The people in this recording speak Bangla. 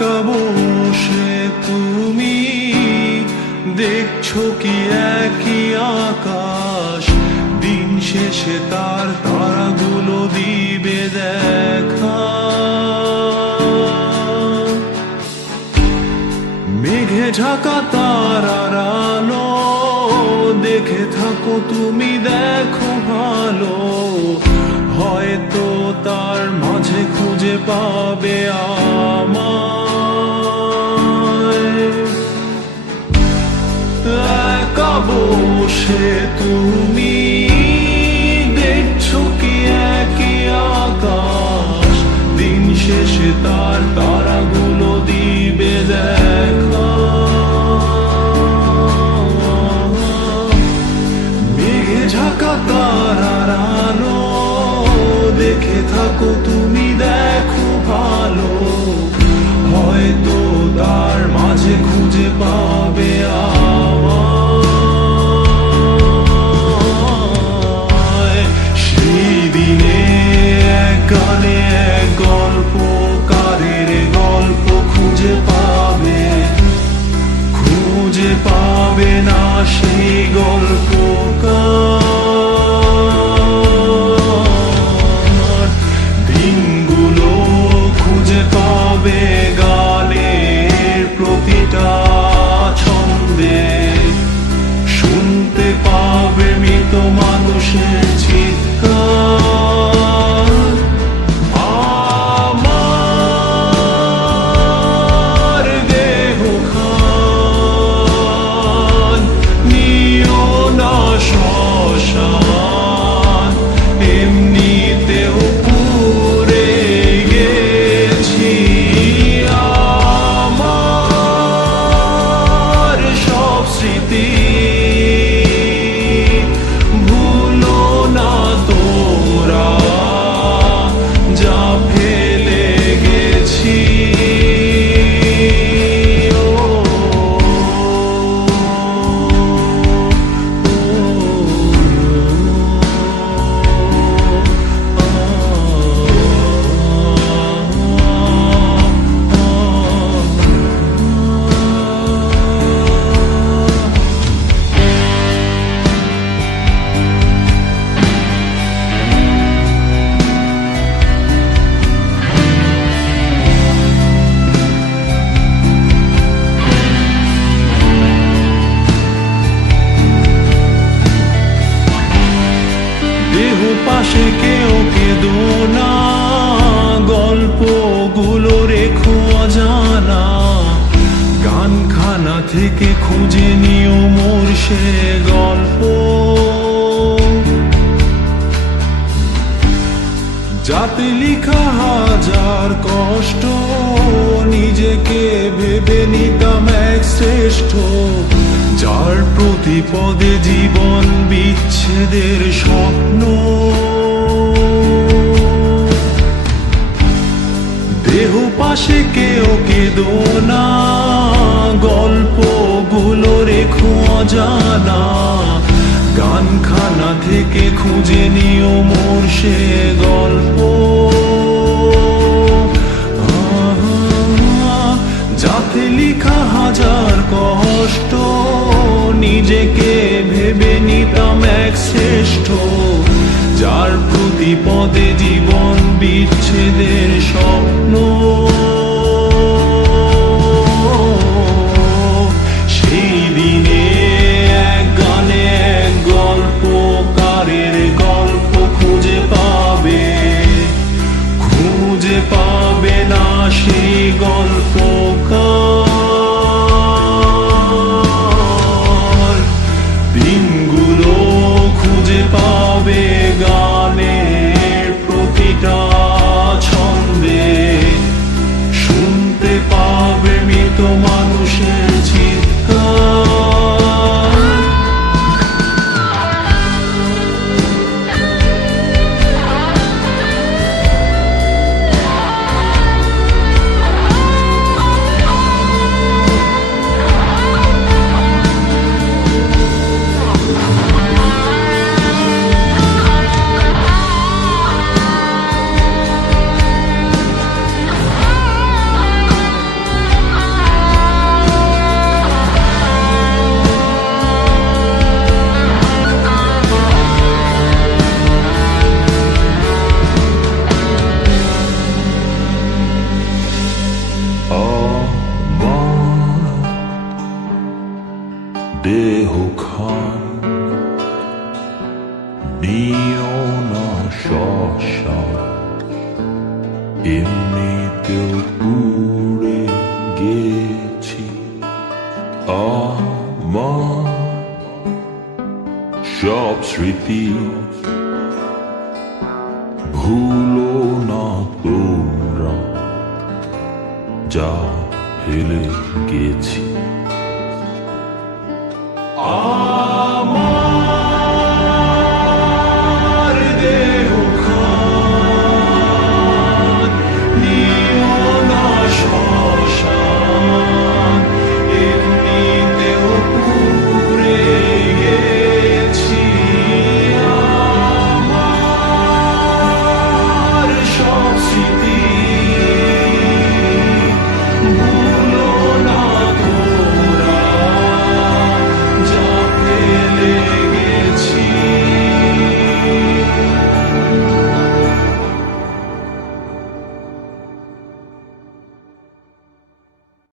একা বসে তুমি দেখছো কি একই আকাশ, দিন শেষে তার তারাগুলো দিবে দেখা। মেঘে ঢাকা তারার আলো দেখে থাকো তুমি, দেখো ভালো, হয়তো তার মাঝে খুঁজে পাবে আমায়। একা বসে তুমি দেখছো কি একই আকাশ, দিন শেষে তার তারাগুলো দিবে দেখা। মেঘে ঢাকা তারার আলো দেখে থাকো তুমি, দেখো ভালো, হয়তো তার মাঝে খুঁজে পাবে আমায়। সেই দিনে এক গানে এক গল্পকারের গল্প খুঁজে পাবে না সেই গল্পকার। দিনগুলো খুঁজে পাবে গানের প্রতিটা ছন্দে, শুনতে পাবে মৃত মানুষের চিৎকার। আমার দেহ খান নিও না শ্মশান, এমনিতেও পুড়ে গেছি। আমার সব স্মৃতি ভুলো না তোমরা, যা ফেলে গেছি। দেহ পাশে কেউ কেঁদো না, গল্পগুলো রেখো অজানা, গানখানা থেকে খুঁজে নিও মোর সে গল্প। যাতে লিখা হাজার কষ্ট, নিজেকে ভেবে নিতাম এক শ্রেষ্ঠ, যার প্রতি পদে জীবন বিচ্ছেদের স্বপ্ন। দেহ পাশে কেউ কেঁদো না, গল্পগুলো রেখো অজানা, গানখানা থেকে খুঁজে নিও মোর সে গল্প। যাতে লিখা হাজার কষ্ট, নিজেকে ভেবে নিতাম এক শ্রেষ্ঠ, যার প্রতি পদে জীবন বিচ্ছেদের স্বপ্ন। সেই দিনে এক গানে এক গল্পকারের গল্প খুঁজে পাবে না সেই গল্পকার। দিনগুলো খুঁজে পাবে গানের প্রতিটা ছন্দে, নিও না শ্মশান, এমনিতেও পুড়ে গেছি। আমার সব স্মৃতি ভুলো না তোমরা, যা ফেলে গেছি।